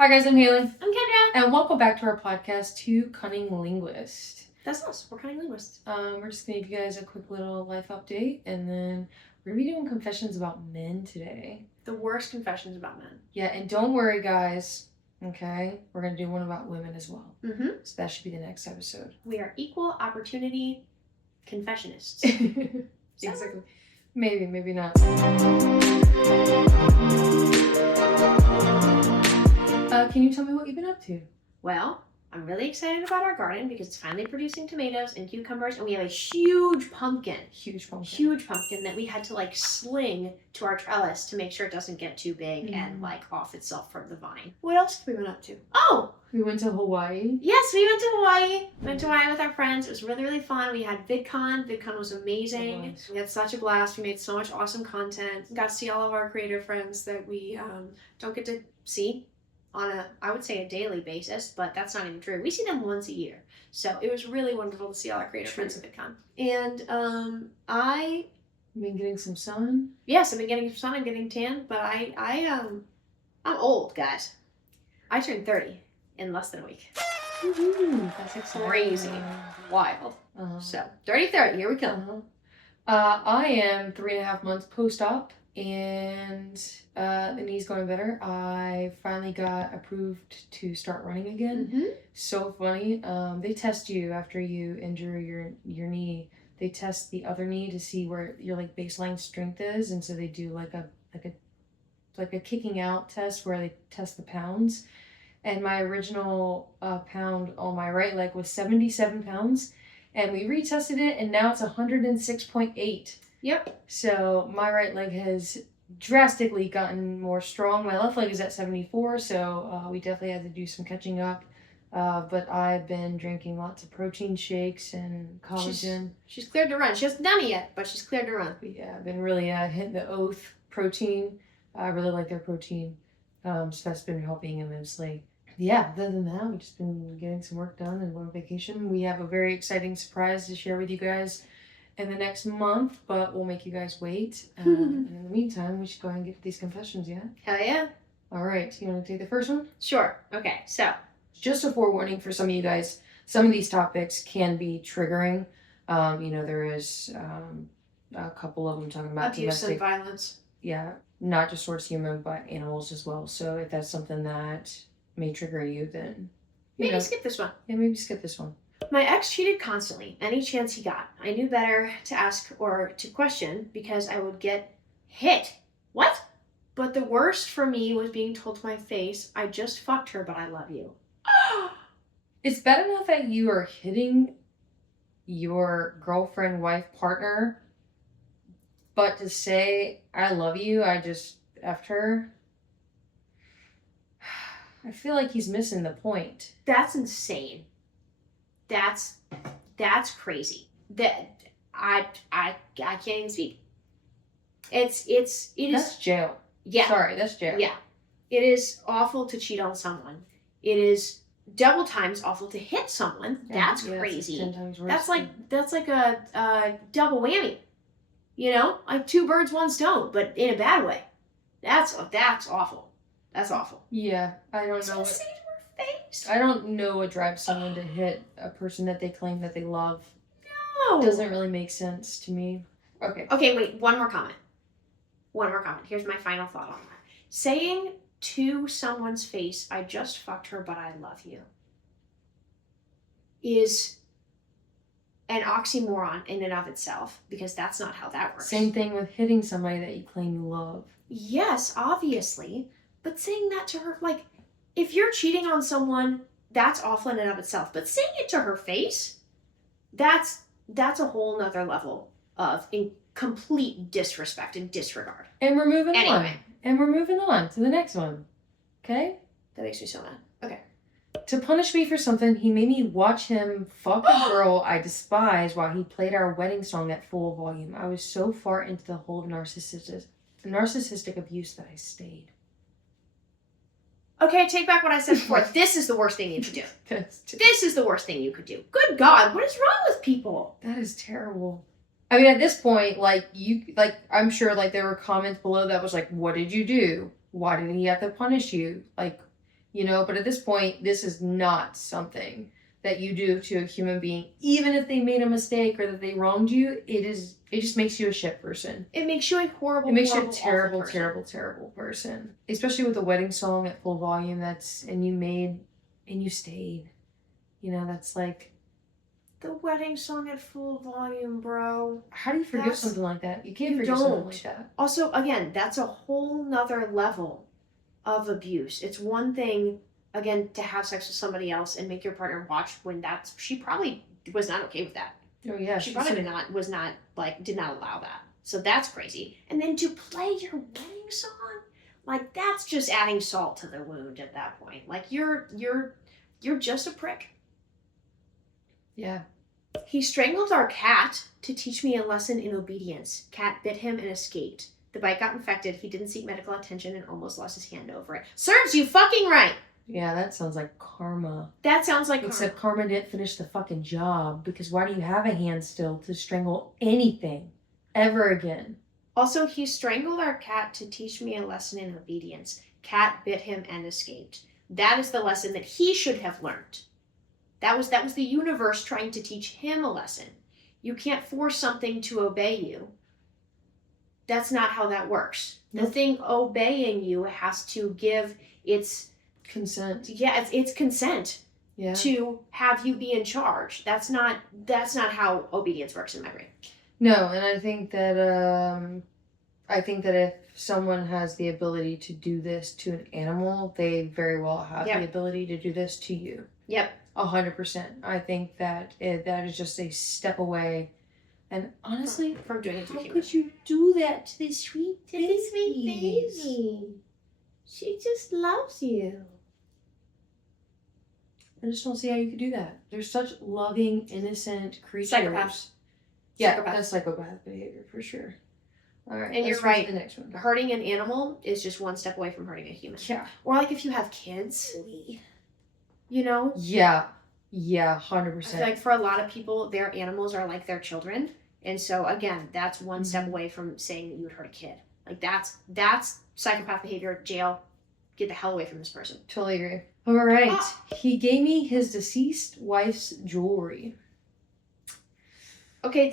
Hi guys, I'm Hailee. I'm Kendra. And welcome back to our podcast, Two Cunning Linguists. That's us. We're cunning linguists. We're just going to give you guys a quick little life update, and then we're going to be doing confessions about men today. The worst confessions about men. Yeah, and don't worry guys, okay? We're going to do one about women as well. Mm-hmm. So that should be the next episode. We are equal opportunity confessionists. Exactly. Maybe, maybe not. Can you tell me what you've been up to? Well, I'm really excited about our garden because it's finally producing tomatoes and cucumbers, and we have a huge pumpkin. Huge pumpkin that we had to sling to our trellis to make sure it doesn't get too big and off itself from the vine. What else have we been up to? Oh! We went to Hawaii. Yes, we went to Hawaii. Went to Hawaii with our friends. It was really, really fun. We had VidCon. VidCon was amazing. We had such a blast. We made so much awesome content. We got to see all of our creator friends that we don't get to see on I would say a daily basis, but that's not even true. We see them once a year. So it was really wonderful to see all our creator friends at VidCon. And I've been getting some sun. Yes, I've been getting some sun. I'm getting tan, but I'm old, guys. I turned 30 in less than a week. That's crazy. Wild. So 30, here we come. I am 3.5 months post-op, and the knee's going better. I finally got approved to start running again. So funny. They test you after you injure your knee. They test the other knee to see where your baseline strength is, and so they do like a kicking out test where they test the pounds. And my original pound on my right leg was 77 pounds, and we retested it, and now it's 106.8. Yep. So my right leg has drastically gotten more strong. My left leg is at 74, so we definitely had to do some catching up. But I've been drinking lots of protein shakes and collagen. She's cleared to run. She hasn't done it yet, but she's cleared to run. Yeah, I've been really hitting the oath protein. I really like their protein. So that's been helping immensely. Yeah, other than that, we've just been getting some work done and going on vacation. We have a very exciting surprise to share with you guys in the next month, but we'll make you guys wait. And in the meantime, we should go ahead and get to these confessions, yeah? Hell yeah. All right, you want to take the first one? Sure. Okay, so. Just a forewarning for some of you guys, some of these topics can be triggering. There is a couple of them talking about abuse and violence. Yeah, not just towards human, but animals as well. So if that's something that may trigger you, then maybe skip this one. Yeah, maybe skip this one. My ex cheated constantly, any chance he got. I knew better to ask or to question because I would get hit. What? But the worst for me was being told to my face, I just fucked her, but I love you. It's bad enough that you are hitting your girlfriend, wife, partner, but to say, I love you, I just effed her. I feel like he's missing the point. That's insane. That's crazy. That I can't even speak. It is. That's jail. Yeah. Sorry, that's jail. Yeah. It is awful to cheat on someone. It is double times awful to hit someone. That's crazy. 10 times worse. That's like a double whammy. Like 2 birds, 1 stone, but in a bad way. That's awful. That's awful. Yeah, I don't know. Say to her face. I don't know what drives someone to hit a person that they claim that they love. No. It doesn't really make sense to me. Okay, wait, one more comment. Here's my final thought on that. Saying to someone's face, I just fucked her, but I love you, is an oxymoron in and of itself, because that's not how that works. Same thing with hitting somebody that you claim you love. Yes, obviously. But saying that to her, if you're cheating on someone, that's awful in and of itself. But saying it to her face, that's a whole nother level of complete disrespect and disregard. And we're moving on. And we're moving on to the next one. Okay? That makes me so mad. Okay. To punish me for something, he made me watch him fuck a girl I despise while he played our wedding song at full volume. I was so far into the whole narcissistic abuse that I stayed. Okay, take back what I said before. This is the worst thing you could do. This is the worst thing you could do. Good God, what is wrong with people? That is terrible. I mean, at this point, I'm sure, there were comments below that was what did you do? Why did he have to punish you? you know? But at this point, this is not something that you do to a human being, even if they made a mistake or that they wronged you. It just makes you a shit person. It makes you a horrible, it makes you a horrible, terrible, awful person. terrible, terrible person. Especially with a wedding song at full volume and you stayed. You know, that's like... The wedding song at full volume, bro. How do you forgive something like that? You can't forgive something like that. Also, again, that's a whole nother level of abuse. It's one thing, again, to have sex with somebody else and make your partner watch when she probably was not okay with that. Oh yeah. She probably did not allow that. So that's crazy. And then to play your wedding song, like, that's just adding salt to the wound at that point. Like, you're just a prick. Yeah. He strangled our cat to teach me a lesson in obedience. Cat bit him and escaped. The bite got infected. He didn't seek medical attention and almost lost his hand over it. Serves you fucking right. Yeah, that sounds like karma. That sounds like Except karma didn't finish the fucking job, because why do you have a hand still to strangle anything ever again? Also, he strangled our cat to teach me a lesson in obedience. Cat bit him and escaped. That is the lesson that he should have learned. That was the universe trying to teach him a lesson. You can't force something to obey you. That's not how that works. Nope. The thing obeying you has to give its consent. Yeah, it's consent. Yeah. To have you be in charge. That's not how obedience works in my brain. No, and I think that if someone has the ability to do this to an animal, they very well have the ability to do this to you. Yep. 100%. I think that that is just a step away. And honestly, from doing it to how humans. could you do that to this sweet baby? She just loves you. I just don't see how you could do that. They're such loving, innocent creatures. Psychopaths. Yeah, that's psychopath behavior for sure. All right, and you're right. The next one. Hurting an animal is just one step away from hurting a human. Yeah. Or like if you have kids, you know? Yeah, 100%. I feel like for a lot of people, their animals are like their children. And so again, that's one step away from saying that you would hurt a kid. Like that's psychopath behavior, jail. Get the hell away from this person. Totally agree. All right. He gave me his deceased wife's jewelry. Okay,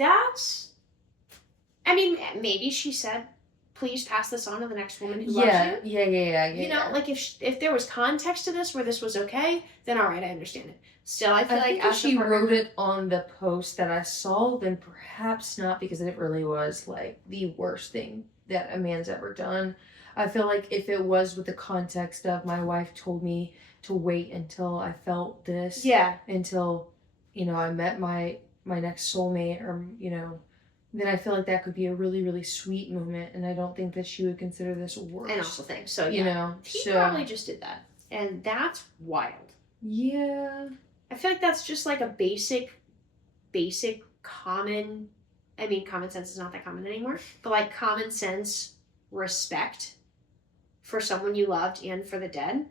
maybe she said, please pass this on to the next woman who loves you. Yeah. You know, like if there was context to this where this was okay, then all right, I understand it. Still, I feel like if she wrote it on the post that I saw, then perhaps not, because it really was like the worst thing that a man's ever done. I feel like if it was with the context of my wife told me to wait until I felt this. Yeah. Until, I met my next soulmate, or, then I feel like that could be a really, really sweet moment. And I don't think that she would consider this worse. An awful thing. So, he probably just did that. And that's wild. Yeah. I feel like that's just like a basic common sense is not that common anymore, but like common sense respect for someone you loved and for the dead.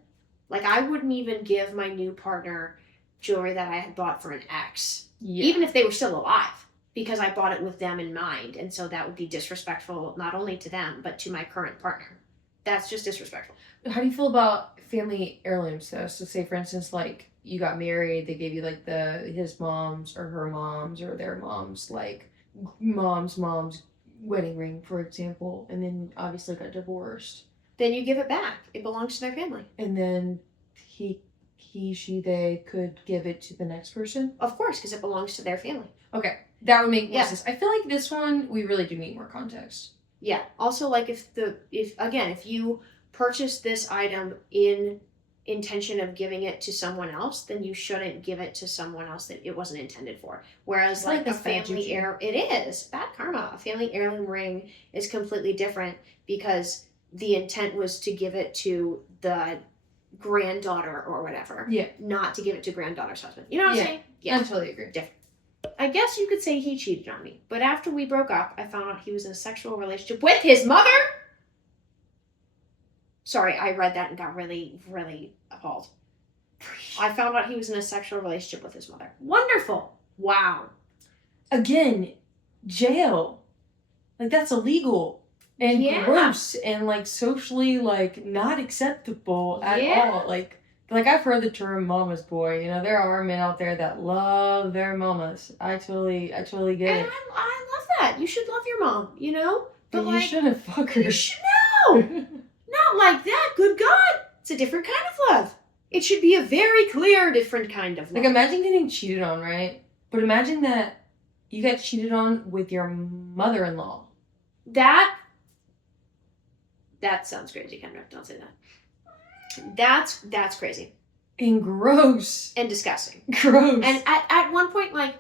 Like, I wouldn't even give my new partner jewelry that I had bought for an ex, even if they were still alive, because I bought it with them in mind. And so that would be disrespectful, not only to them, but to my current partner. That's just disrespectful. How do you feel about family heirlooms, though? So say, for instance, like, you got married, they gave you like his mom's or her mom's or their mom's, like mom's wedding ring, for example, and then obviously got divorced. Then you give it back. It belongs to their family. And then they could give it to the next person? Of course, because it belongs to their family. Okay, that would make more sense. I feel like this one, we really do need more context. Yeah. Also, like, if you purchase this item in intention of giving it to someone else, then you shouldn't give it to someone else that it wasn't intended for. Whereas like a family heirloom, it is bad karma. A family heirloom ring is completely different because the intent was to give it to the granddaughter or whatever. Yeah. Not to give it to granddaughter's husband. You know what I'm saying? Yeah. I totally agree. Different. I guess you could say he cheated on me. But after we broke up, I found out he was in a sexual relationship with his mother. Sorry, I read that and got really, really appalled. I found out he was in a sexual relationship with his mother. Wonderful. Wow. Again, jail. Like, that's illegal. And gross. And, like, socially, like, not acceptable at all. Like, Like, I've heard the term mama's boy. You know, there are men out there that love their mamas. I totally get And it. I love that. You should love your mom, you know? But you like, shouldn't fuck her. You should, no! Not like that. Good God. It's a different kind of love. It should be a very clear, different kind of love. Like, imagine getting cheated on, right? But imagine that you got cheated on with your mother-in-law. That sounds crazy, Kendra. Don't say that. That's crazy. And gross. And disgusting. Gross. And at one point, like,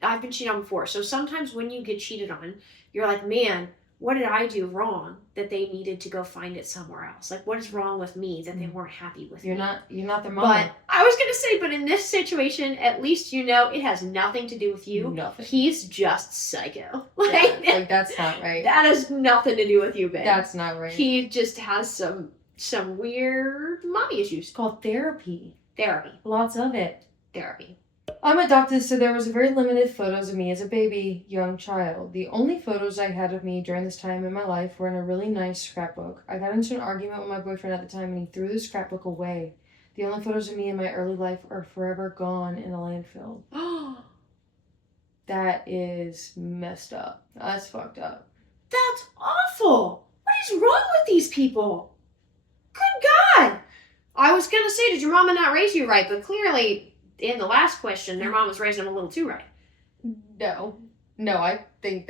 I've been cheated on before. So sometimes when you get cheated on, you're like, man, what did I do wrong that they needed to go find it somewhere else? Like, what is wrong with me that they weren't happy with me? You're not their mom. But I was gonna say, but in this situation, at least you know it has nothing to do with you. Nothing. He's just psycho. Like that's not right. That has nothing to do with you, babe. That's not right. He just has some weird mommy issues. It's called therapy. Therapy. Lots of it. Therapy. I'm adopted, so there was very limited photos of me as a baby, young child. The only photos I had of me during this time in my life were in a really nice scrapbook. I got into an argument with my boyfriend at the time, and he threw the scrapbook away. The only photos of me in my early life are forever gone in a landfill. That is messed up. That's fucked up. That's awful. What is wrong with these people? Good God. I was going to say, did your mama not raise you right? But clearly, in the last question, their mom was raising them a little too right. No, I think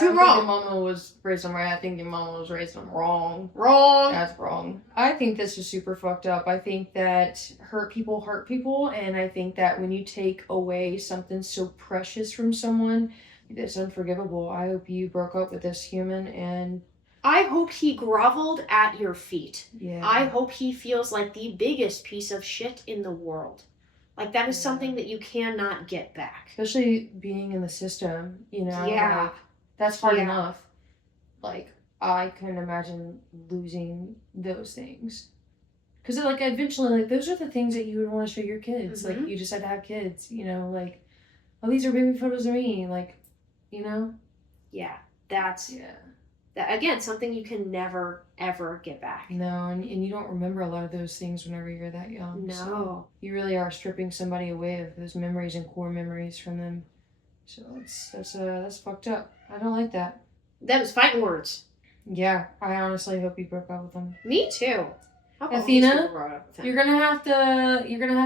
Too wrong. Your mama was raising them right. I think your mama was raising them wrong. Wrong. That's wrong. I think this is super fucked up. I think that hurt people, and I think that when you take away something so precious from someone, it's unforgivable. I hope you broke up with this human, and I hope he groveled at your feet. Yeah. I hope he feels like the biggest piece of shit in the world. Like, that is something that you cannot get back. Especially being in the system, you know? Yeah. Like, that's hard enough. Like, I couldn't imagine losing those things. Because, like, eventually, like, those are the things that you would want to show your kids. Mm-hmm. Like, you decide to have kids, you know? Like, oh, these are baby photos of me. Like, you know? Yeah. That's... Yeah. That, again, something you can never, ever get back. No, and you don't remember a lot of those things whenever you're that young. No. So you really are stripping somebody away of those memories and core memories from them. So that's fucked up. I don't like that. Them's fighting words. Yeah, I honestly hope you broke up with them. Me too. Athena, you're gonna have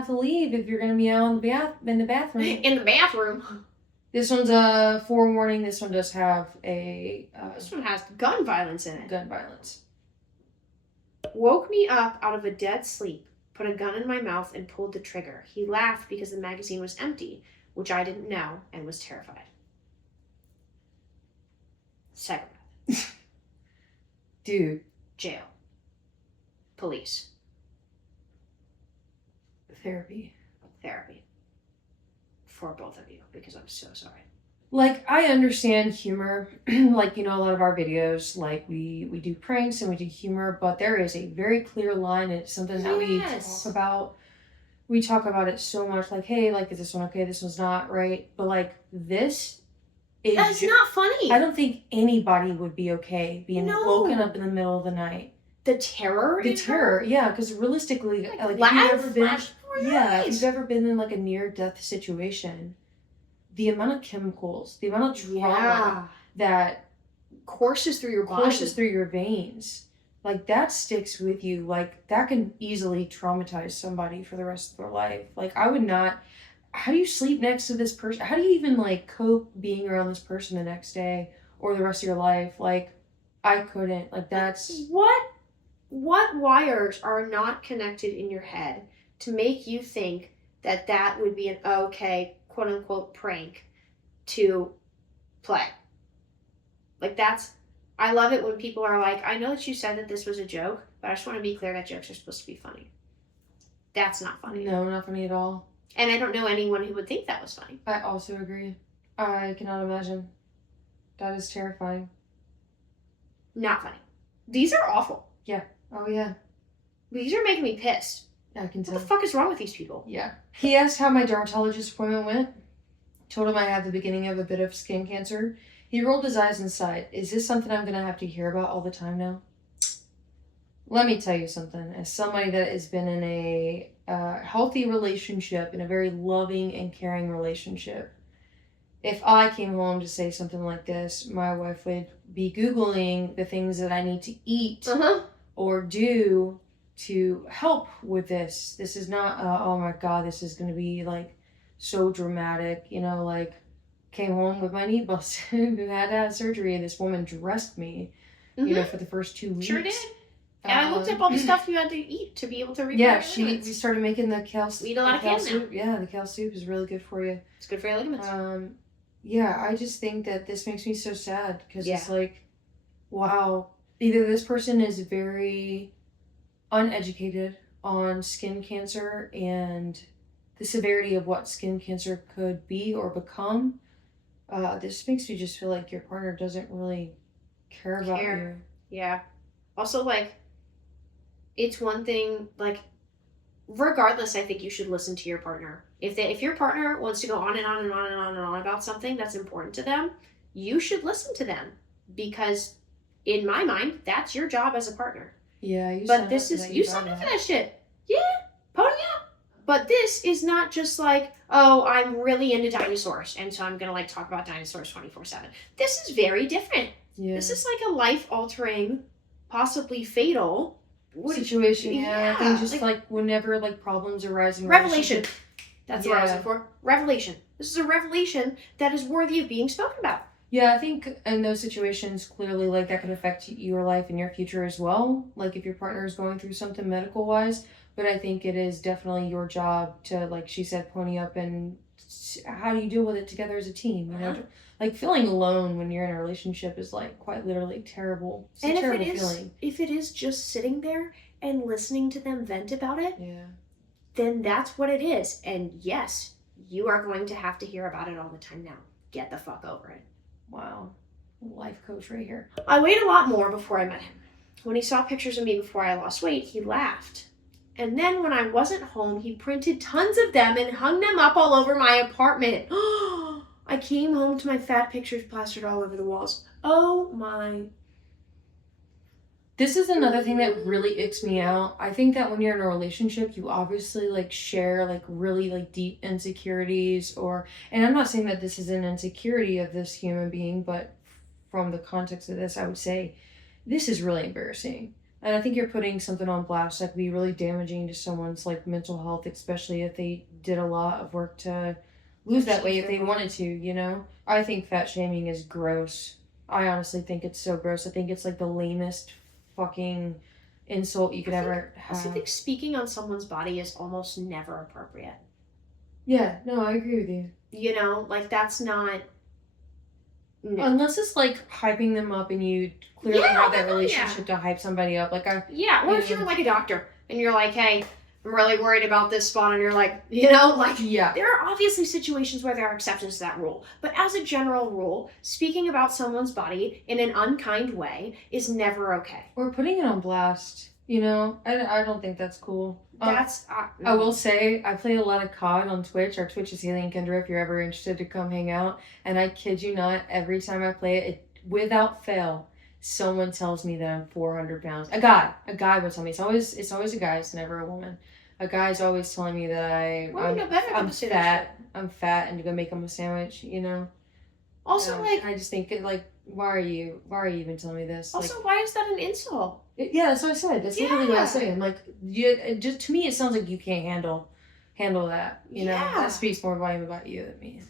to leave if you're gonna be out in the bathroom. In the bathroom. This one's a forewarning. This one does have a... this one has gun violence in it. Gun violence. Woke me up out of a dead sleep, put a gun in my mouth, and pulled the trigger. He laughed because the magazine was empty, which I didn't know, and was terrified. Psychopath. Dude. Jail. Police. Therapy. For both of you, because I'm so sorry. Like, I understand humor. Like, you know, a lot of our videos, like, we do pranks and we do humor, but there is a very clear line. It's something that we talk about. We talk about it so much, like, hey, like, is this one okay? This one's not, right? But, like, this is... That's not funny. I don't think anybody would be okay being woken up in the middle of the night. The terror? Yeah, because realistically, like, if you've ever been in, like, a near-death situation, the amount of chemicals, the amount of trauma that courses through your body, veins, like, that sticks with you. Like, that can easily traumatize somebody for the rest of their life. Like, I would not... How do you sleep next to this person? How do you even, like, cope being around this person the next day or the rest of your life? Like, I couldn't. Like, that's... What wires are not connected in your head to make you think that that would be an okay, quote-unquote, prank to play? Like, that's... I love it when people are like, I know that you said that this was a joke, but I just want to be clear that jokes are supposed to be funny. That's not funny. No, not funny at all. And I don't know anyone who would think that was funny. I also agree. I cannot imagine. That is terrifying. Not funny. These are awful. Yeah. Oh, yeah. These are making me pissed. I can tell. What the fuck is wrong with these people? Yeah. He asked how my dermatologist appointment went. Told him I had the beginning of a bit of skin cancer. He rolled his eyes and sighed. Is this something I'm going to have to hear about all the time now? Let me tell you something. As somebody that has been in a healthy relationship, in a very loving and caring relationship, if I came home to say something like this, my wife would be Googling the things that I need to eat or do to help with this. This is not, oh my God, this is going to be like so dramatic. You know, like came home with my knee busted who had to have surgery, and this woman dressed me, you know, for the first 2 weeks. Sure did. And I looked up all the stuff you had to eat to be able to repair your ligaments. We started making the kale soup. We eat a lot of kale soup. Yeah, the kale soup is really good for you. It's good for your ligaments. Yeah, I just think that this makes me so sad because it's like, wow, either this person is very uneducated on skin cancer and the severity of what skin cancer could be or become. This makes me just feel like your partner doesn't really care about you. Yeah. Also, like, it's one thing, like, regardless, I think you should listen to your partner. If your partner wants to go on and on and on and on and on about something that's important to them, you should listen to them, because in my mind, that's your job as a partner. Yeah, you signed up for that shit. Yeah, pony up. But this is not just like, oh, I'm really into dinosaurs, and so I'm gonna like talk about dinosaurs 24/7. This is very different. Yeah. This is like a life-altering, possibly fatal situation. Yeah, I think just like whenever like problems arise in revelation. That's what I was looking for. Revelation. This is a revelation that is worthy of being spoken about. Yeah, I think in those situations, clearly, like, that could affect your life and your future as well. Like, if your partner is going through something medical-wise. But I think it is definitely your job to, like she said, pony up and how do you deal with it together as a team, you know? Like, feeling alone when you're in a relationship is, like, quite literally terrible. It's a terrible feeling. If it is just sitting there and listening to them vent about it, then that's what it is. And yes, you are going to have to hear about it all the time now. Get the fuck over it. Wow. Life coach right here. I weighed a lot more before I met him. When he saw pictures of me before I lost weight, he laughed. And then when I wasn't home, he printed tons of them and hung them up all over my apartment. I came home to my fat pictures plastered all over the walls. Oh my. This is another thing that really icks me out. I think that when you're in a relationship, you obviously like share like really like deep insecurities and I'm not saying that this is an insecurity of this human being, but from the context of this, I would say this is really embarrassing. And I think you're putting something on blast that could be really damaging to someone's like mental health, especially if they did a lot of work to lose that weight if they wanted to, you know? I think fat shaming is gross. I honestly think it's so gross. I think it's like the lamest fucking insult you could ever have. I think speaking on someone's body is almost never appropriate. Yeah, no, I agree with you. You know, like that's not... No. Unless it's like hyping them up and you clearly have that relationship to hype somebody up. Like or if you're like a doctor and you're like, hey, I'm really worried about this spot, and you're like, you know, like, there are obviously situations where there are exceptions to that rule. But as a general rule, speaking about someone's body in an unkind way is never okay. Or putting it on blast, you know, I don't think that's cool. I will say, I play a lot of COD on Twitch. Our Twitch is haileeandkendra if you're ever interested to come hang out. And I kid you not, every time I play it, without fail, someone tells me that I'm 400 pounds. A guy will tell me. It's always a guy. It's never a woman. A guy's always telling me that I'm fat. I'm fat, and to go make him a sandwich. You know. Also, I just think like, why are you even telling me this? Also, why is that an insult? That's what I said. That's literally what I say. I'm like, just to me, it sounds like you can't handle that. You know, that speaks more volume about you than me.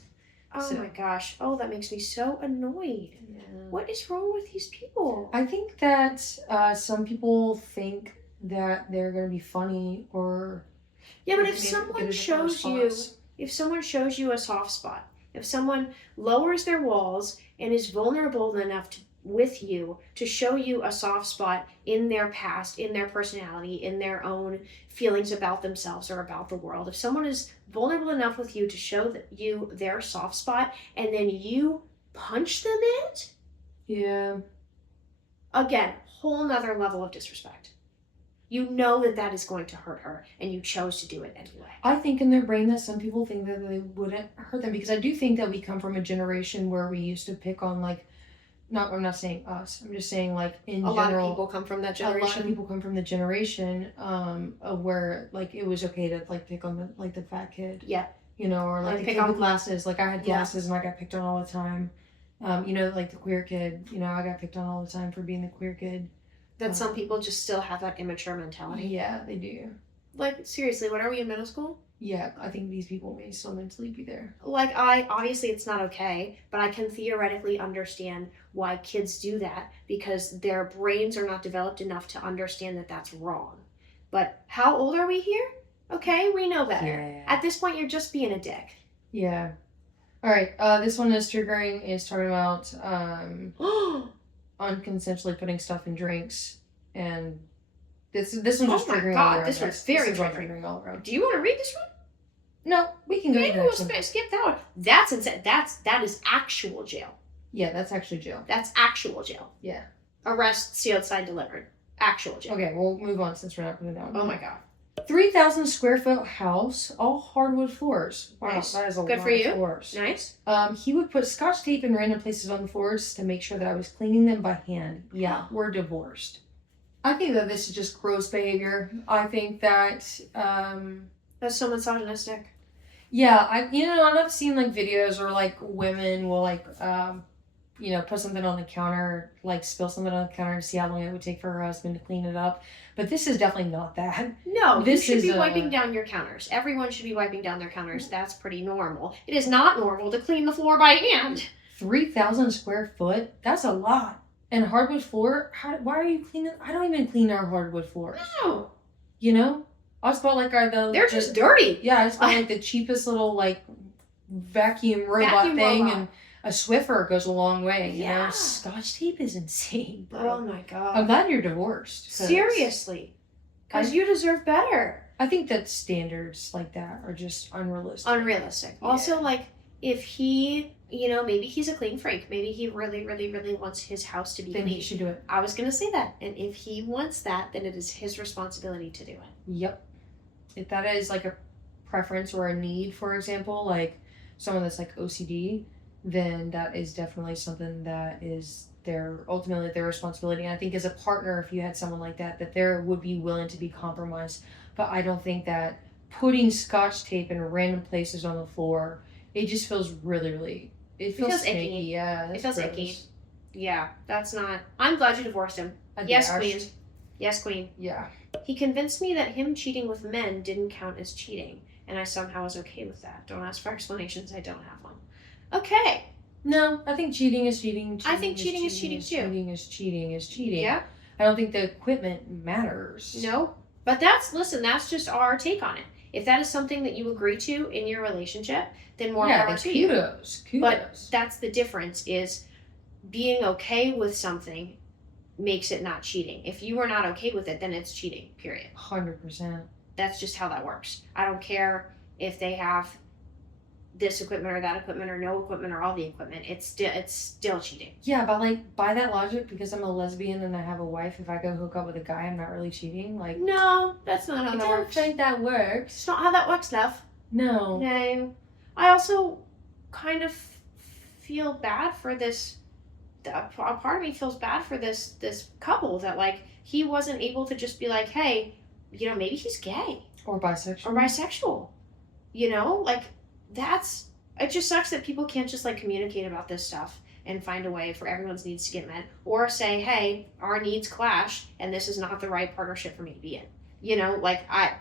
Oh my gosh. Oh, that makes me so annoyed. Yeah. What is wrong with these people? I think that some people think that they're going to be funny or... Yeah, but if someone shows you a soft spot, if someone lowers their walls and is vulnerable enough with you to show you a soft spot in their past, in their personality, in their own feelings about themselves or about the world, if someone is vulnerable enough with you to show you their soft spot and then you punch them in it, again, whole nother level of disrespect. You know that is going to hurt her, and you chose to do it anyway. I think in their brain that some people think that they wouldn't hurt them, because I do think that we come from a generation where we used to pick on like I'm not saying us. I'm just saying like in A general. lot of people come from that generation. A lot of people come from the generation of where like it was okay to like pick on the fat kid. Yeah. You know, or like the pick kid on with glasses. Like I had glasses and I got picked on all the time. You know, like the queer kid. You know, I got picked on all the time for being the queer kid. That some people just still have that immature mentality. Yeah, they do. Like seriously, when are we in middle school? Yeah, I think these people may still mentally be there. Like obviously it's not okay, but I can theoretically understand why kids do that because their brains are not developed enough to understand that that's wrong. But how old are we here? Okay, we know better. Yeah. At this point, you're just being a dick. Yeah. All right. This one is triggering. Is talking about unconsensually putting stuff in drinks, and this one's just triggering all around. This one's very triggering all around. Do you want to read this one? No, we can go to the next one. Skip that one. That's insane. That is actual jail. Yeah, that's actually jail. That's actual jail. Yeah. Arrest, sealed, signed, delivered. Actual jail. Okay, we'll move on since we're not putting that one. Oh my god. 3,000 square foot house, all hardwood floors. Wow, nice. That is a good lot for you. Of floors. Nice. He would put Scotch tape in random places on the floors to make sure that I was cleaning them by hand. Yeah, we're divorced. I think that this is just gross behavior. I think that That's so misogynistic. Yeah, I've seen like videos or like women will like put something on the counter, like spill something on the counter to see how long it would take for her husband to clean it up. But this is definitely not that. No, this you should be wiping down your counters. Everyone should be wiping down their counters. That's pretty normal. It is not normal to clean the floor by hand. 3,000 square foot? That's a lot. And hardwood floor? Why are you cleaning? I don't even clean our hardwood floors. No. You know? I just bought like they're just dirty. Yeah, I just bought like the cheapest little like vacuum robot and a Swiffer goes a long way. You know, Scotch tape is insane, bro. Oh my god. I'm glad you're divorced. Seriously, because you deserve better. I think that standards like that are just unrealistic. Yeah. Also, like if he, maybe he's a clean freak. Maybe he really, really, really wants his house to be clean. Then he should do it. I was gonna say that, and if he wants that, then it is his responsibility to do it. Yep. If that is like a preference or a need, for example, like someone that's like OCD, then that is definitely something that is ultimately their responsibility. And I think as a partner, if you had someone like that there would be willing to be compromised. But I don't think that putting Scotch tape in random places on the floor, it just feels really, really, it feels icky. Yeah. It feels icky. Yeah, that's not, I'm glad you divorced him. Yes, queen. Yes, queen. Yeah. He convinced me that him cheating with men didn't count as cheating, and I somehow was okay with that. Don't ask for explanations, I don't have one. Okay. No, I think cheating is cheating. I think cheating is cheating too. Cheating is cheating. Yeah. I don't think the equipment matters. No. But that's just our take on it. If that is something that you agree to in your relationship, then more power to you. Kudos. But that's the difference, is being okay with something makes it not cheating. If you are not okay with it, then it's cheating, period. 100%. That's just how that works. I don't care if they have this equipment or that equipment or no equipment or all the equipment. It's still cheating. Yeah, but like by that logic, because I'm a lesbian and I have a wife, if I go hook up with a guy, I'm not really cheating. Like, no, that's not how that works. I don't think that works. It's not how that works, love. No. No. I also kind of feel bad for this. A part of me feels bad for this couple that like he wasn't able to just be like, hey, maybe he's gay or bisexual. Like it just sucks that people can't just like communicate about this stuff and find a way for everyone's needs to get met, or say, hey, our needs clash and this is not the right partnership for me to be in. Like I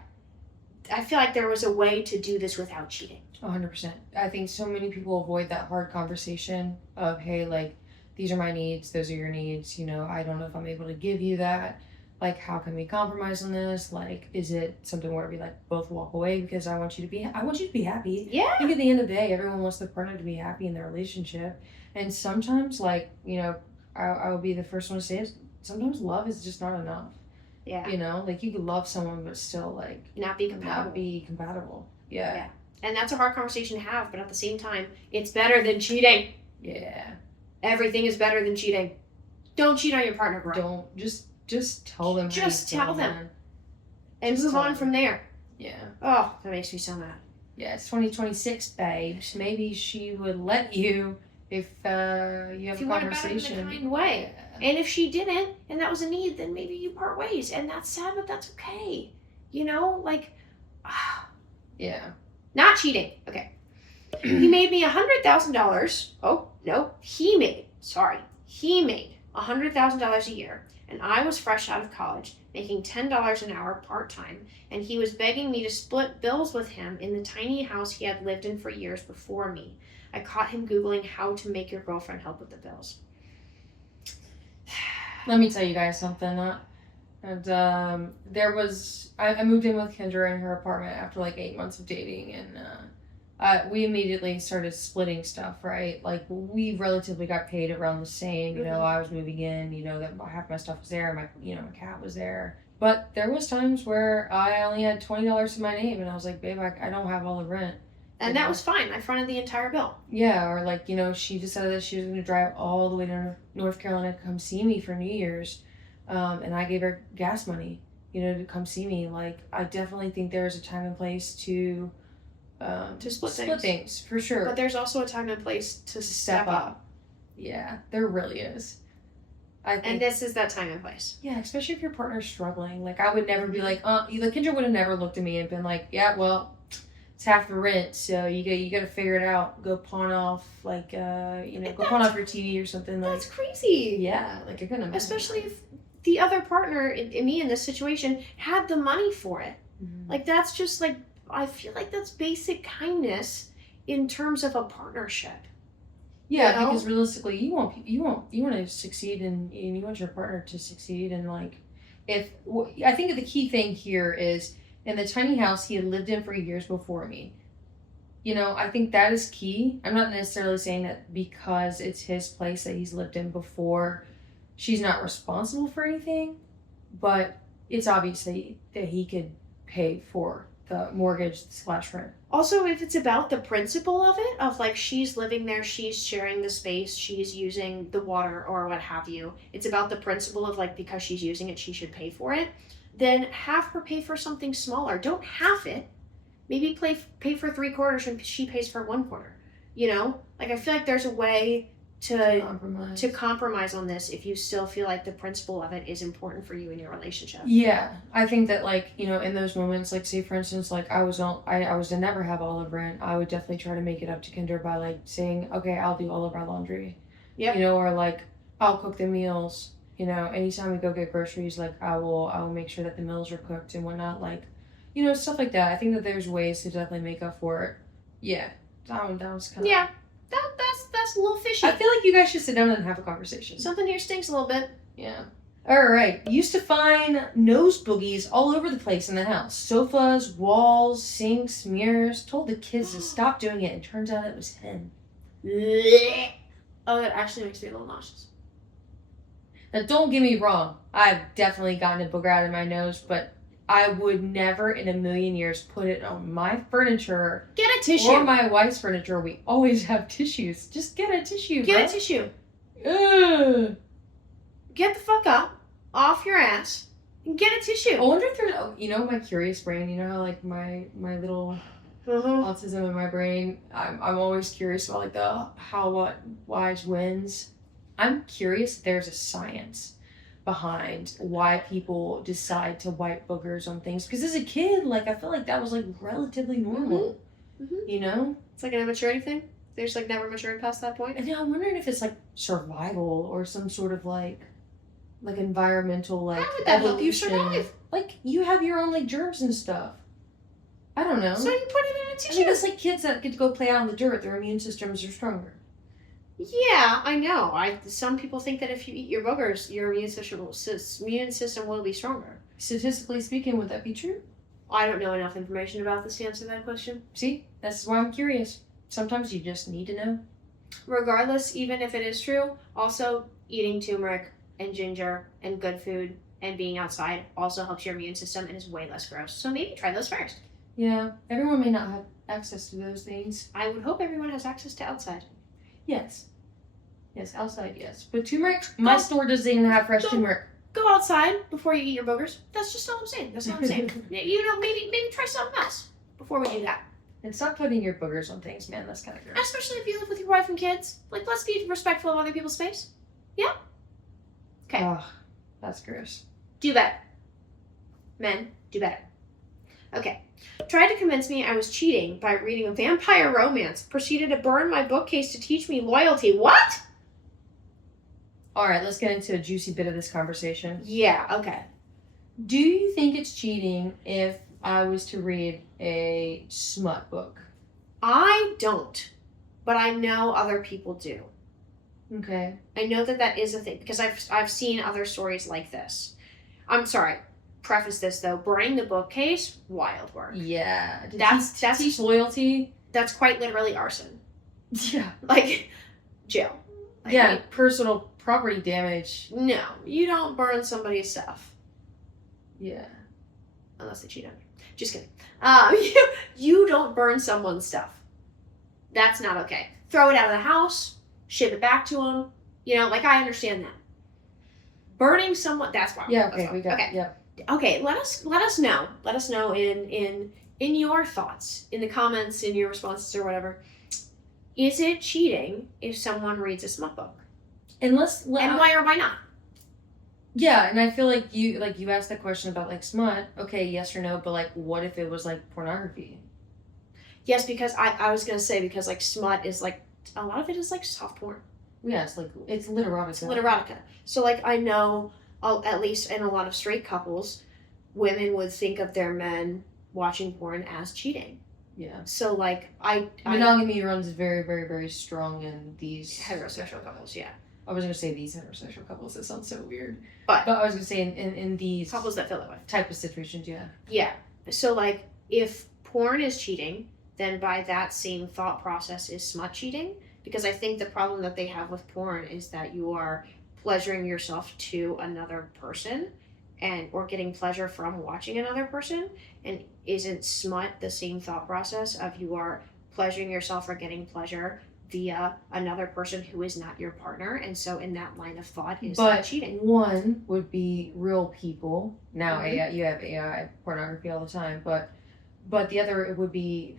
feel like there was a way to do this without cheating. 100%. I think so many people avoid that hard conversation of, hey, like, these are my needs, those are your needs, I don't know if I'm able to give you that. Like, how can we compromise on this? Like, is it something where we like both walk away because I want you to be happy. Yeah. I think at the end of the day, everyone wants their partner to be happy in their relationship. And sometimes, like, I will be the first one to say it, sometimes love is just not enough. Yeah. Like you could love someone but still like not be compatible. Yeah. And that's a hard conversation to have, but at the same time, it's better than cheating. Yeah. Everything is better than cheating. Don't cheat on your partner, bro. Don't just tell them. Just tell them. And move on from there. Yeah. Oh, that makes me so mad. Yeah, it's 2026, babes. Maybe she would let you if you have If you a want it better conversation. in a kind way. Yeah. And if she didn't, and that was a need, then maybe you part ways. And that's sad, but that's okay. You know, like, Yeah. not cheating. Okay. He made me $100,000. Oh, no. He made $100,000 a year. And I was fresh out of college, making $10 an hour part-time. And he was begging me to split bills with him in the tiny house he had lived in for years before me. I caught him Googling how to make your girlfriend help with the bills. Let me tell you guys something. There was I moved in with Kendra in her apartment after like 8 months of dating, and we immediately started splitting stuff. Right, like we relatively got paid around the same. You know, I was moving in. You know that half my stuff was there. My cat was there. But there was times where I only had $20 to my name, and I was like, babe, I don't have all the rent. And that was fine. I fronted the entire bill. Yeah, or like, she decided that she was going to drive all the way to North Carolina to come see me for New Year's. And I gave her gas money, to come see me. Like, I definitely think there is a time and place to split things, for sure. But there's also a time and place to step up. Yeah, there really is. And this is that time and place. Yeah, especially if your partner's struggling. Like, I would never be like, Kendra would have never looked at me and been like, yeah, well, it's half the rent, so you got to figure it out. Go pawn off, go pawn off your TV or something. That's crazy. Yeah, like I couldn't imagine. Especially if the other partner, in me in this situation, had the money for it. Mm-hmm. Like, that's just like, I feel like that's basic kindness in terms of a partnership. Yeah, because realistically, you want to succeed, and you want your partner to succeed, and I think the key thing here is, in the tiny house he had lived in for years before me. I think that is key. I'm not necessarily saying that because it's his place that he's lived in before, she's not responsible for anything, but it's obvious that he could pay for the mortgage / rent. Also, if it's about the principle of it, of like she's living there, she's sharing the space, she's using the water or what have you, it's about the principle of like because she's using it, she should pay for it, then have her pay for something smaller. Don't half it. Maybe pay for 3/4 and she pays for 1/4. Like I feel like there's a way to compromise on this if you still feel like the principle of it is important for you in your relationship. Yeah, I think that in those moments, like say for instance, like I was to never have all of rent, I would definitely try to make it up to Kendra by saying, okay, I'll do all of our laundry. Yeah. Or I'll cook the meals. Anytime we go get groceries, I will make sure that the meals are cooked and whatnot. Stuff like that. I think that there's ways to definitely make up for it. Yeah, that was kind of. Yeah. That's a little fishy. I feel like you guys should sit down and have a conversation. Something here stinks a little bit. Yeah. All right. Used to find nose boogies all over the place in the house. Sofas, walls, sinks, mirrors. Told the kids to stop doing it, and turns out it was him. Oh, that actually makes me a little nauseous. Now, don't get me wrong. I've definitely gotten a booger out of my nose, but I would never in a million years put it on my furniture. Get a tissue. Or my wife's furniture. We always have tissues. Just get a tissue, Get a tissue. Ugh. Get the fuck up, off your ass, and get a tissue. I wonder if there's, my curious brain, how my little autism in my brain, I'm always curious about the how, what, why's, when's. I'm curious if there's a science behind why people decide to wipe boogers on things. Because as a kid, I feel like that was relatively normal. Mm-hmm. It's like an immaturity thing. They're just never matured past that point. And I'm wondering if it's survival or some sort of environmental how would that evolution. Help you survive? You have your own germs and stuff. I don't know. So you put it in a tissue. I mean, it's kids that get to go play out in the dirt. Their immune systems are stronger. Yeah, I know. Some people think that if you eat your boogers, your immune system will be stronger. Statistically speaking, would that be true? I don't know enough information about this to answer that question. See, that's why I'm curious. Sometimes you just need to know. Regardless, even if it is true, also eating turmeric and ginger and good food and being outside also helps your immune system and is way less gross. So maybe try those first. Yeah, everyone may not have access to those things. I would hope everyone has access to outside. Yes. Yes, outside, yes. But turmeric, my store doesn't even have fresh turmeric. Go outside before you eat your boogers. That's just all I'm saying. That's all I'm saying. Maybe try something else before we do that. And stop putting your boogers on things, man. That's kind of gross. Especially if you live with your wife and kids. Like, let's be respectful of other people's space. Yeah? Okay. Ugh, that's gross. Do better. Men, do better. Okay. Tried to convince me I was cheating by reading a vampire romance. Proceeded to burn my bookcase to teach me loyalty. What? All right, let's get into a juicy bit of this conversation. Yeah, okay. Do you think it's cheating if I was to read a smut book? I don't, but I know other people do. Okay. I know that is a thing because I've seen other stories like this. I'm sorry. Preface this though. Burning the bookcase, wild work. Yeah. That's teach loyalty. That's quite literally arson. Yeah. Like jail. Like, yeah. Personal property damage. No, you don't burn somebody's stuff. Yeah. Unless they cheat on you. Just kidding. You don't burn someone's stuff. That's not okay. Throw it out of the house. Ship it back to them. You know, like I understand that. Burning someone, that's wrong. Yeah. Okay, We got. Okay. Yep. Okay. Let us know. Let us know in your thoughts, in the comments, in your responses or whatever. Is it cheating if someone reads a smut book? And why or why not? Yeah, and I feel like you asked the question about like smut. Okay, yes or no, but like, what if it was like pornography? Yes, because I was gonna say because like smut is like a lot of it is like soft porn. Yeah, it's literotica. It's literotica. So like I know, at least in a lot of straight couples, women would think of their men watching porn as cheating. Yeah. So like monogamy runs very, very, very strong in these heterosexual couples. Yeah. I was gonna say these heterosexual couples. That sounds so weird. But I was gonna say in these couples that feel that way. Type of situations. Yeah. Yeah. So like if porn is cheating, then by that same thought process is smut cheating. Because I think the problem that they have with porn is that you are pleasuring yourself to another person or getting pleasure from watching another person. And isn't smut the same thought process of you are pleasuring yourself or getting pleasure via another person who is not your partner? And so in that line of thought is that cheating. One would be real people. Now AI, you have AI pornography all the time, but the other it would be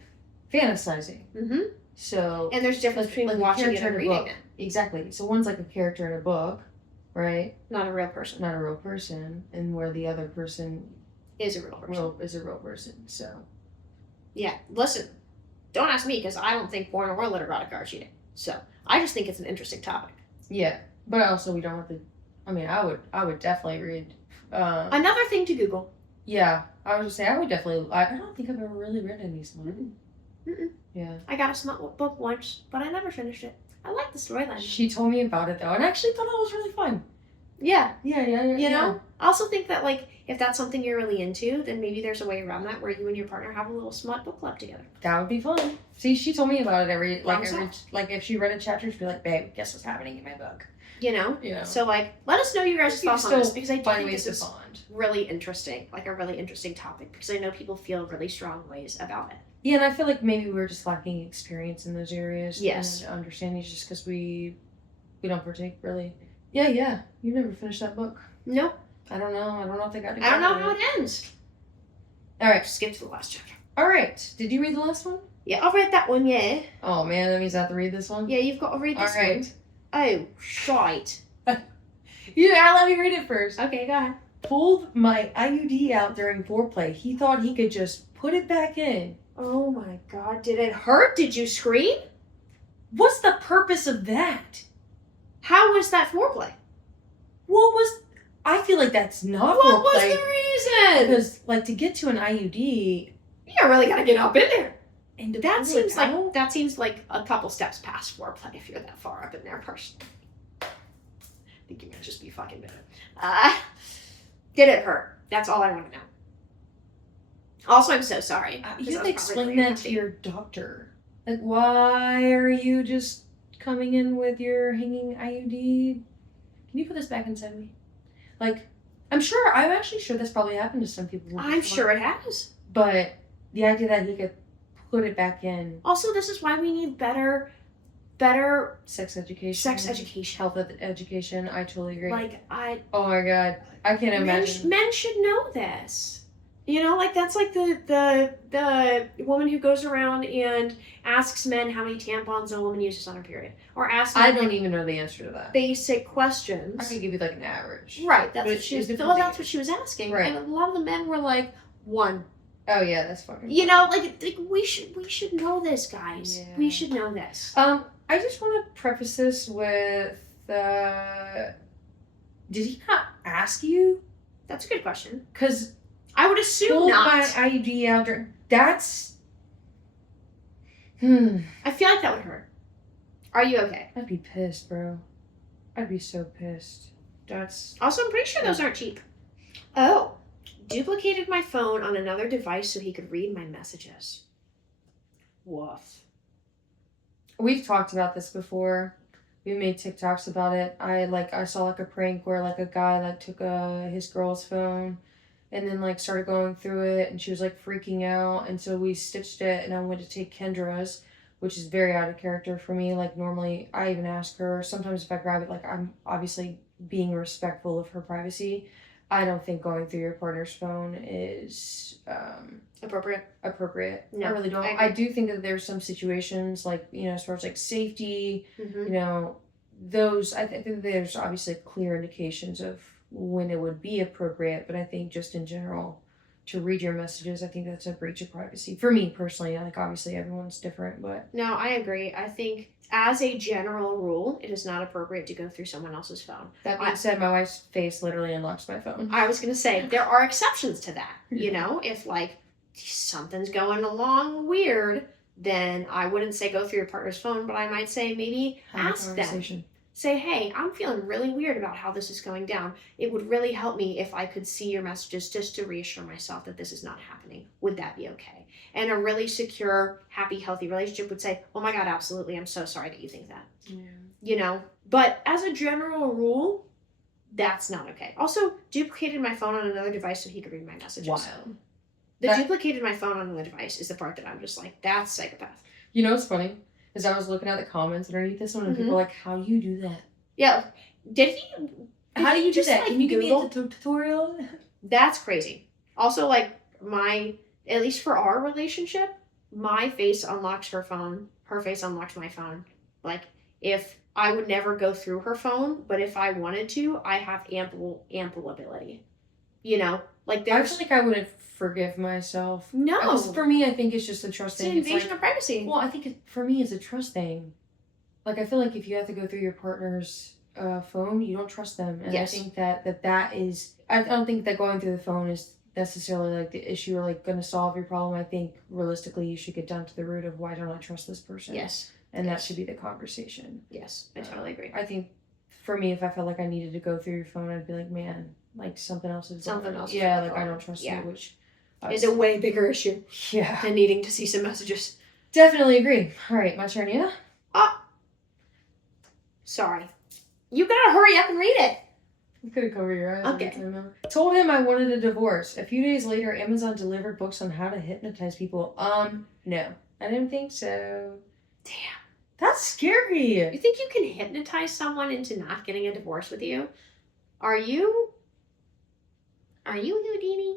fantasizing. Mm-hmm. So and there's difference between watching it and reading it. Exactly. So one's like a character in a book, right? Not a real person. Not a real person, and where the other person is a real person. Is a real person. So yeah, listen. Don't ask me because I don't think porn or literotica are cheating. So I just think it's an interesting topic. Yeah, but also we don't have to. I mean, I would definitely read. Another thing to Google. Yeah, I was just say I would definitely. I don't think I've ever really read any smut. Mm-mm. Yeah. I got a smut book once, but I never finished it. I like the storyline. She told me about it though, and I actually thought it was really fun. Yeah. Yeah. You know, I also think that like if that's something you're really into, then maybe there's a way around that where you and your partner have a little smut book club together. That would be fun. See, she told me about it like if she read a chapter, she'd be like, "Babe, guess what's happening in my book?" You know. So like, let us know your guys' thoughts on this because I do think this is really interesting, like a really interesting topic because I know people feel really strong ways about it. Yeah, and I feel like maybe we're just lacking experience in those areas. Yes. And understanding just because we don't partake really. Yeah. You never finished that book. Nope. I don't know if they got it. I don't know how it ends. All right. Skip to the last chapter. All right. Did you read the last one? Yeah, I read that one, yeah. Oh, man. That means I have to read this one? Yeah, you've got to read this one. All right. Oh, shite. Yeah, let me read it first. Okay, go ahead. Pulled my IUD out during foreplay. He thought he could just put it back in. Oh, my God. Did it hurt? Did you scream? What's the purpose of that? How was that foreplay? I feel like that's not what foreplay. What was the reason? Because, like, to get to an IUD... You really gotta get up in there. And that seems like a couple steps past foreplay if you're that far up in there, personally. I think you might just be fucking bitter. Did it hurt? That's all I want to know. Also, I'm so sorry. You have to explain that to your doctor. Like, why are you just coming in with your hanging IUD? Can you put this back inside me? Like, I'm actually sure this probably happened to some people. I'm sure it has. But the idea that he could put it back in. Also, this is why we need better sex education. Health education. I totally agree. Like, oh my God. I can't imagine. Men should know this. You know, like that's like the woman who goes around and asks men how many tampons a woman uses on her period, or asks men I don't even know the answer to that. basic questions. I could give you like an average. Right, that's But what she was. it's Well, that's what she was asking, Right. and a lot of the men were like 1. Oh yeah, that's fucking. You know, like we should know this, guys. Yeah. We should know this. I just want to preface this with, did he not ask you? That's a good question. Because I would assume pulled not. my IUD out there. That's. I feel like that would hurt. Are you okay? I'd be pissed, bro. I'd be so pissed. That's. Also, I'm pretty sure those aren't cheap. Oh, duplicated my phone on another device so he could read my messages. Woof. We've talked about this before. We made TikToks about it. I saw like a prank where like a guy like took his girl's phone and then like started going through it and she was like freaking out, and so we stitched it and I went to take Kendra's, which is very out of character for me. Like normally I even ask her, sometimes if I grab it, like I'm obviously being respectful of her privacy. I don't think going through your partner's phone is appropriate. No, I really don't. I do think that there's some situations like, you know, as far as like safety, you know, those, I think there's obviously clear indications of when it would be appropriate, but I think just in general, to read your messages, I think that's a breach of privacy. For me personally, like obviously everyone's different, but. No, I agree. I think as a general rule, it is not appropriate to go through someone else's phone. That being said, my wife's face literally unlocks my phone. I was going to say, there are exceptions to that. You know, if like something's going along weird, then I wouldn't say go through your partner's phone, but I might say maybe ask them. Say, hey, I'm feeling really weird about how this is going down. It would really help me if I could see your messages just to reassure myself that this is not happening. Would that be okay? And a really secure, happy, healthy relationship would say, oh my God, absolutely. I'm so sorry that you think that. Yeah. You know, but as a general rule, that's not okay. Also, duplicated my phone on another device so he could read my messages. Wild. Duplicated my phone on another device is the part that I'm just like, that's psychopath. You know what's funny? Is I was looking at the comments underneath this one and people were like, how do you do that? Yeah. How do you do that? Like, Can you give me a tutorial? That's crazy. Also, like, at least for our relationship, my face unlocks her phone. Her face unlocks my phone. Like, if I would never go through her phone, but if I wanted to, I have ample ability. You know? Like, I feel like I wouldn't forgive myself. No. Because for me, I think it's just a trust thing. It's an invasion of privacy. Well, I think for me, it's a trust thing. Like, I feel like if you have to go through your partner's phone, you don't trust them. And yes. I think that is... I don't think that going through the phone is necessarily, like, the issue or, like, going to solve your problem. I think, realistically, you should get down to the root of why don't I trust this person. Yes. And that should be the conversation. Yes, I totally agree. I think, for me, if I felt like I needed to go through your phone, I'd be like, man, like, something else is... Yeah, like, I don't trust you, which... is a way bigger issue. Yeah. Than needing to see some messages. Definitely agree. All right, my turn, yeah? Sorry. You gotta hurry up and read it. I'm gonna cover your eyes. Okay. Told him I wanted a divorce. A few days later, Amazon delivered books on how to hypnotize people. No. I didn't think so. Damn. That's scary. You think you can hypnotize someone into not getting a divorce with you? Are you Houdini?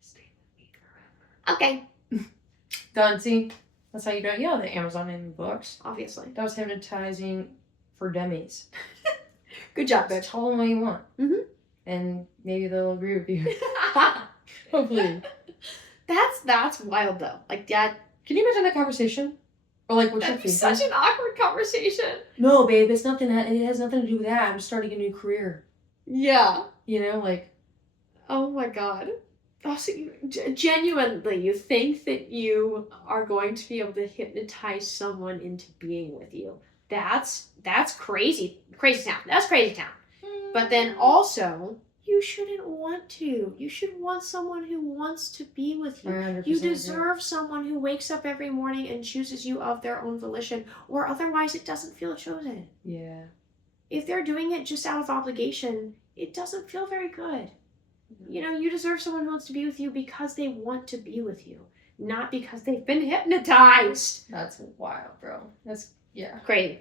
Stay with me forever. Okay. Done. See? That's how you don't yell at Amazon in books. Obviously. That was hypnotizing for dummies. Good job, bitch. Tell them what you want. Mm-hmm. And maybe they'll agree with you. Hopefully. That's wild though. Like that. Can you imagine that conversation? Or like what's your That'd be such an awkward conversation. No, babe, it's nothing. It has nothing to do with that. I'm starting a new career. Yeah. You know, like. Oh my God. Also, genuinely, you think that you are going to be able to hypnotize someone into being with you. That's crazy. Crazy town. That's crazy town. But then also, you shouldn't want to. You should want someone who wants to be with you. You deserve someone who wakes up every morning and chooses you of their own volition, or otherwise it doesn't feel chosen. Yeah. If they're doing it just out of obligation, it doesn't feel very good. You know, you deserve someone who wants to be with you because they want to be with you, not because they've been hypnotized. That's wild, bro. That's, yeah. Crazy.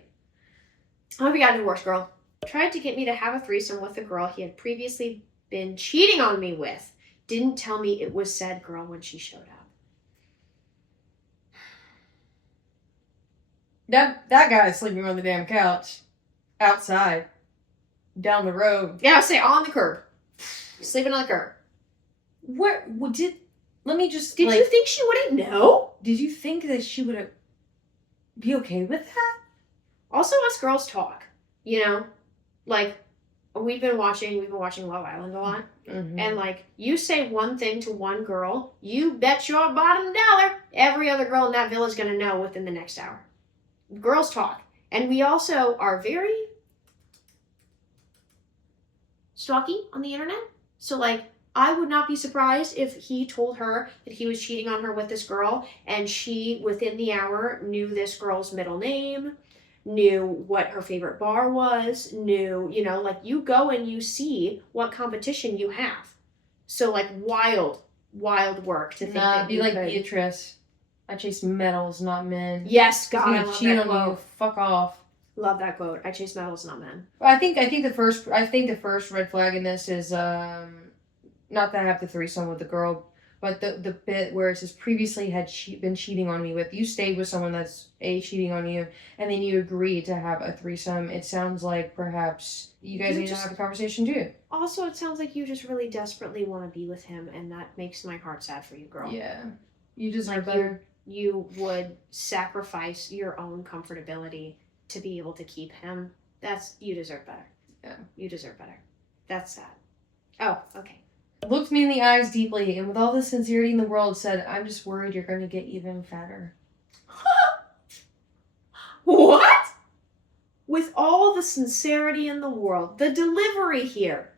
I hope you got a divorce, girl. Tried to get me to have a threesome with a girl he had previously been cheating on me with. didn't tell me it was said girl when she showed up. That guy is sleeping on the damn couch. Outside. Down the road. Yeah, I say on the curb. Sleeping on the curb. Let me just... Did you think she wouldn't know? Did you think that she would be okay with that? Also, us girls talk. You know? Like, we've been watching Love Island a lot. Mm-hmm. And, like, you say one thing to one girl, you bet your bottom dollar every other girl in that villa is going to know within the next hour. Girls talk. And we also are very stalky on the internet. So, like, I would not be surprised if he told her that he was cheating on her with this girl, and she, within the hour, knew this girl's middle name, knew what her favorite bar was, knew, you know, like, you go and you see what competition you have. So, like, wild work to think that be like Beatrice. I chase medals, not men. Yes, God, I love cheat that on you. quote. Fuck off. Love that quote. I chase medals, not men. I think the first red flag in this is not that I have the threesome with the girl, but the bit where it says previously had been cheating on me with. You stayed with someone that's cheating on you, and then you agreed to have a threesome. It sounds like perhaps you guys need to have a conversation too. Also, it sounds like you just really desperately want to be with him, and that makes my heart sad for you, girl. Yeah, you deserve better. You would sacrifice your own comfortability to be able to keep him. You deserve better. Yeah, you deserve better. That's sad. Oh, okay. Looked me in the eyes deeply, and with all the sincerity in the world said, I'm just worried you're going to get even fatter. What? With all the sincerity in the world. The delivery here.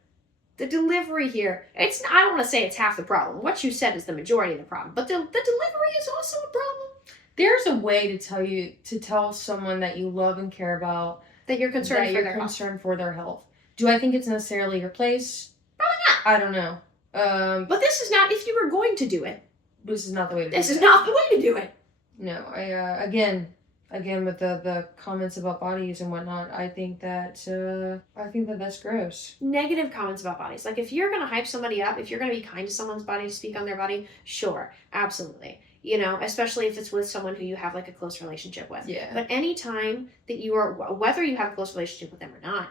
I don't want to say it's half the problem. What you said is the majority of the problem. But the delivery is also a problem. There's a way to tell someone that you love and care about. That you're concerned for their health. Do I think it's necessarily your place? Probably not. I don't know. But this is not, if you were going to do it. This is not the way to do it. This is not the way to do it. No, I again with the comments about bodies and whatnot, I think that that's gross. Negative comments about bodies. Like, if you're going to hype somebody up, if you're going to be kind to someone's body, to speak on their body, sure, absolutely. You know, especially if it's with someone who you have, like, a close relationship with. Yeah. But anytime that you are, whether you have a close relationship with them or not,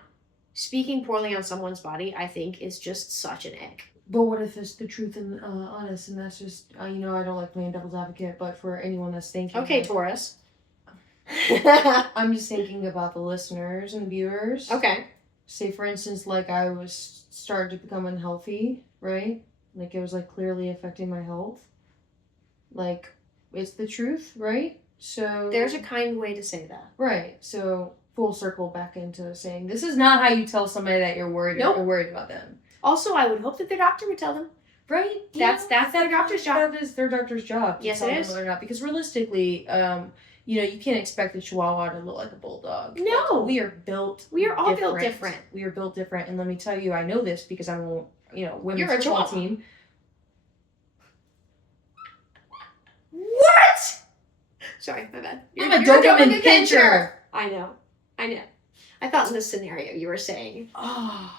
speaking poorly on someone's body, I think, is just such an ick. But what if it's the truth and honest, and that's just, I don't like playing devil's advocate, but for anyone that's thinking... Okay, Taurus. I'm just thinking about the listeners and viewers. Okay. Say, for instance, like, I was starting to become unhealthy, right? Like, it was, like, clearly affecting my health. Like, it's the truth, right? So... There's a kind way to say that. Right. So, full circle back into saying, this is not how you tell somebody that you're worried, nope. You're worried about them. Also, I would hope that their doctor would tell them. Right? That's their doctor's job. That is their doctor's job. Yes, it is. Whether or not, because realistically, you can't expect a Chihuahua to look like a bulldog. No. Like, we are all built different. We are built different, and let me tell you, I know this because I'm a women's football team. What? Sorry, my bad. I'm a Doberman Pinscher. I know. I thought in this scenario you were saying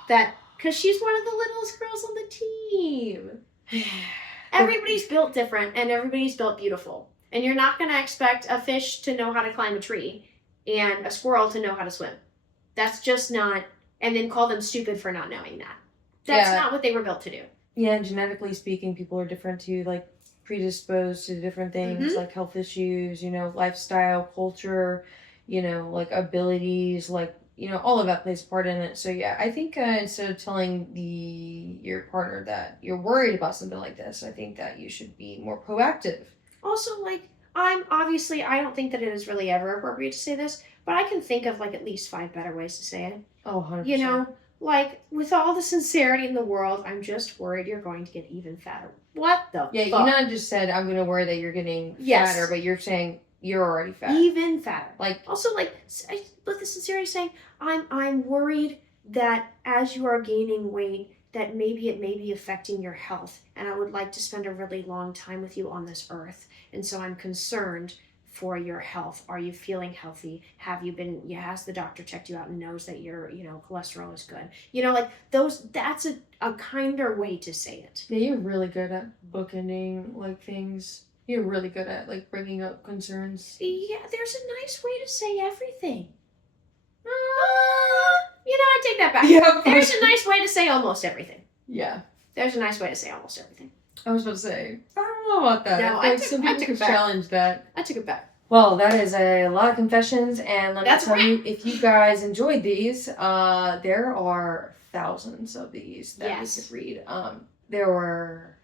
that because she's one of the littlest girls on the team. Everybody's built different and everybody's built beautiful. And you're not going to expect a fish to know how to climb a tree and a squirrel to know how to swim. That's just not, and then call them stupid for not knowing that. That's not what they were built to do. Yeah, and genetically speaking, people are different too, like predisposed to different things, like health issues, lifestyle, culture, like abilities, like, all of that plays a part in it. So yeah, I think instead of telling your partner that you're worried about something like this, I think that you should be more proactive. Also, like, I don't think that it is really ever appropriate to say this, but I can think of, like, at least 5 better ways to say it. Oh, 100%. Like, with all the sincerity in the world, I'm just worried you're going to get even fatter. What the fuck? Yeah, you not just said, I'm going to worry that you're getting fatter, but you're saying you're already fat. Even fatter. Like, also, like, with the sincerity saying, I'm worried that as you are gaining weight, that maybe it may be affecting your health, and I would like to spend a really long time with you on this earth, and so I'm concerned for your health. Are you feeling healthy? Has the doctor checked you out and knows that your, cholesterol is good? That's a kinder way to say it. Yeah, you're really good at bookending, things. You're really good at, bringing up concerns. Yeah, there's a nice way to say everything. I take that back. Yeah, there's a nice way to say almost everything. Yeah. There's a nice way to say almost everything. I was about to say, I don't know about that. No, I took it back. Challenge that. I took it back. Well, that is a lot of confessions, and let me tell you, if you guys enjoyed these, there are thousands of these that we could read. There were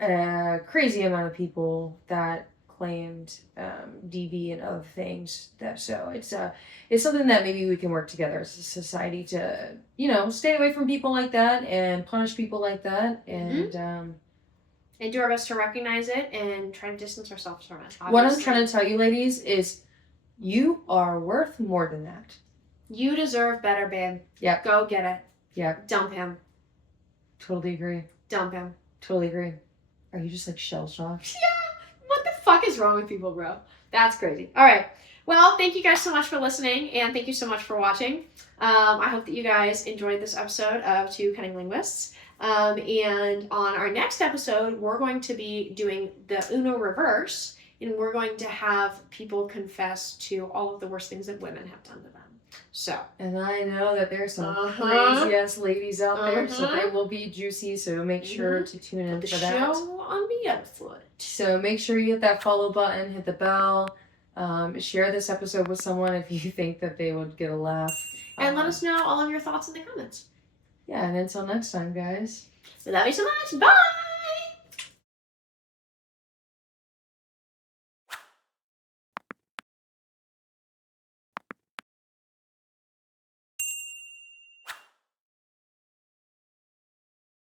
a crazy amount of people that claimed DV and other things. So it's something that maybe we can work together as a society to, stay away from people like that and punish people like that, and do our best to recognize it and try to distance ourselves from it. Obviously. What I'm trying to tell you, ladies, is you are worth more than that. You deserve better, babe. Yep. Go get it. Yep. Dump him. Totally agree. Dump him. Totally agree. Are you just shell shocked? Yeah. What the fuck is wrong with people, bro? That's crazy. All right. Well, thank you guys so much for listening, and thank you so much for watching. I hope that you guys enjoyed this episode of Two Cunning Linguists. And on our next episode, we're going to be doing the Uno reverse, and we're going to have people confess to all of the worst things that women have done to them. So. And I know that there's some crazy ass ladies out there, so they will be juicy. So make sure to tune in for that. The show on the other foot. So make sure you hit that follow button, hit the bell, share this episode with someone if you think that they would get a laugh, and let us know all of your thoughts in the comments. Yeah, and until next time, guys. We love you so much. Bye!